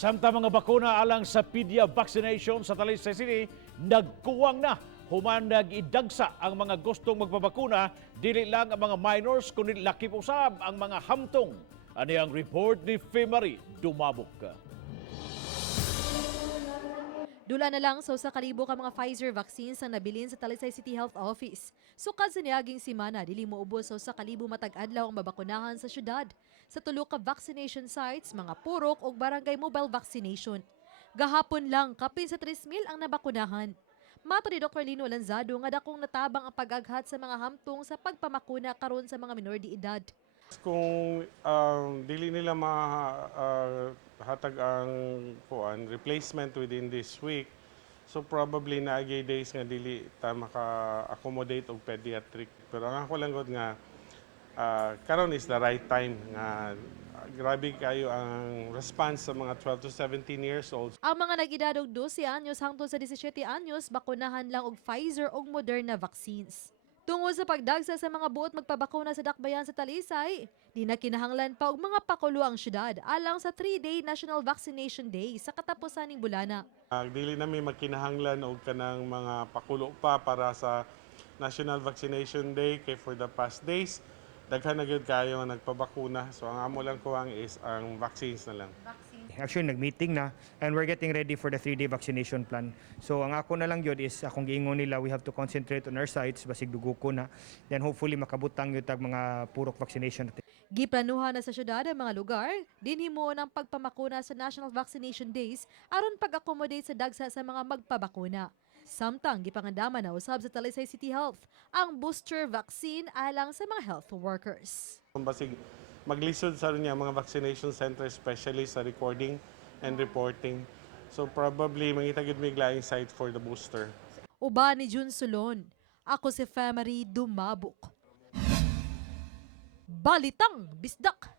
Samtang mga bakuna alang sa PDA vaccination sa Talisay City, nagkuwang na. Human nag-idagsa ang mga gustong magpabakuna, dili lang ang mga minors, kundi lakip usab ang mga hamtong. Ano ang report ni Femari Dumabok. Dula na lang sa usa ka libo ka mga Pfizer vaccines ang nabilin sa Talisay City Health Office. Sukad sa niaging semana, dili moubos sa usa ka libo matag adlaw ang mabakunahan sa syudad. Sa tulo ka vaccination sites, mga purok ug barangay mobile vaccination. Gahapon lang kapin sa 3,000 ang nabakunahan. Mato ni Dr. Lino Lanzado nga dakong natabang ang pag-aghat sa mga hamtong sa pagpamakuna karon sa mga minor de edad. Kung dili nila mahatag ang replacement within this week, so probably naagay days nga dili ta maka-accommodate og pediatric. Pero ang ako lang gud nga karon is the right time nga grabe kayo ang response sa mga 12 to 17 years old. Ang mga nag-edad og 12 anyos hangtod sa 17 anyos bakunahan lang og Pfizer ug Moderna vaccines. Tungod sa pagdagsa sa mga buot magpabakuna sa dakbayan sa Talisay, di na kinahanglan pa og mga pakulo ang syudad alang sa 3-day National Vaccination Day sa katapusan ning bulana. Dili na may magkinahanglan og kanang mga pakulo pa para sa National Vaccination Day kay for the past days daghan na gyud kayo nga nagpabakuna. So ang amo lang kuwang is ang vaccines na lang. Actually, nag-meeting na and we're getting ready for the 3-day vaccination plan. So ang ako na lang yun is akong giingon nila we have to concentrate on our sites basig dugo ko na. Then hopefully makabutang yung tag mga purok vaccination natin. Giplanuhan na sa syudad ang mga lugar, dinhimo ng pagpamakuna sa National Vaccination Days aron pag-accommodate sa dagsa sa mga magpabakuna. Samtang gipangandaman na usab sa Talisay City Health ang booster vaccine alang sa mga health workers. Basig maglisod sa niya mga vaccination center especially sa recording and reporting. So probably mangita gid mig laing site for the booster. Uban ni Jun Sulon, ako si Femari Dumabok. Balitang Bisdak!